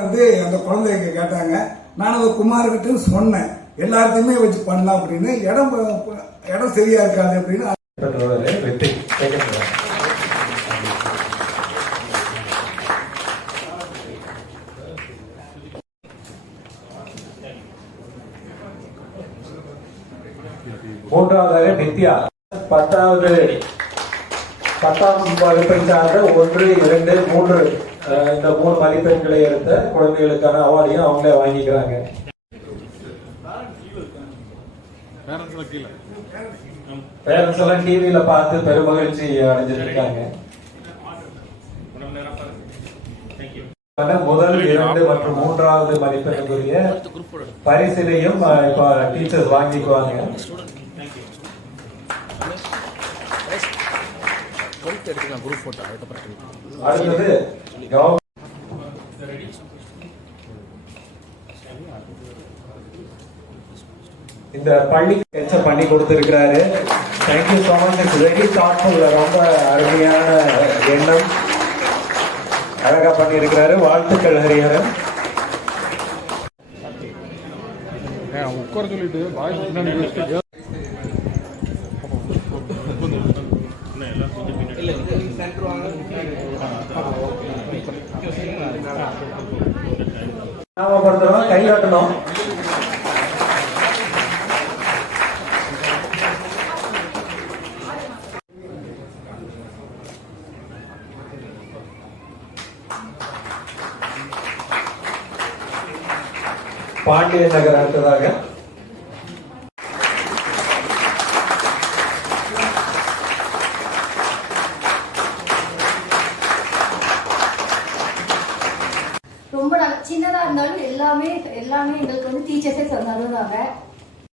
வந்து அந்த குழந்தைங்க கேட்டாங்க. நான் அந்த குமார்கிட்ட சொன்னேன், எல்லாத்தையுமே வச்சு பண்ணலாம் அப்படின்னு. இடம் சரியா இருக்காது அப்படின்னு. மூன்றாவதாக நித்யா 10வது வகுப்பை சார்ந்த 1, 2, 3 இந்த 3 மதிப்பெண்களை எடுத்த குழந்தைகளுக்கான அவார்டையும் அவங்களே வாங்கிக்கிறாங்க. பேரண்ட்ஸ் எல்லாம் டிவியில பார்த்து பெருமகிழ்ச்சி அடைஞ்சிருக்காங்க. முதல் 2 மற்றும் 3வது மதிப்பெண்ணுக்குரிய பரிசிலையும் இப்ப டீச்சர்ஸ் வாங்கிக்குவாங்க. அடுத்தது இந்த பள்ளி பண்ணி கொடுத்திருக்கிறாரு. Thank you so much. It's very thoughtful. ரொம்ப அருமையான எண்ணம், அழகா பண்ணி இருக்கிறாரு. வாழ்த்துக்கள் ஹரிஹரன். உட்கார சொல்லிட்டு வாய்ஸ் நாமப்படுத்துறோம், கை காட்டணும். பாண்டிய நகர் அடுத்ததாக ரொம்ப சின்னதா இருந்தாலும் எல்லாமே எங்களுக்கு வந்து டீச்சர்ஸே சொன்னதும்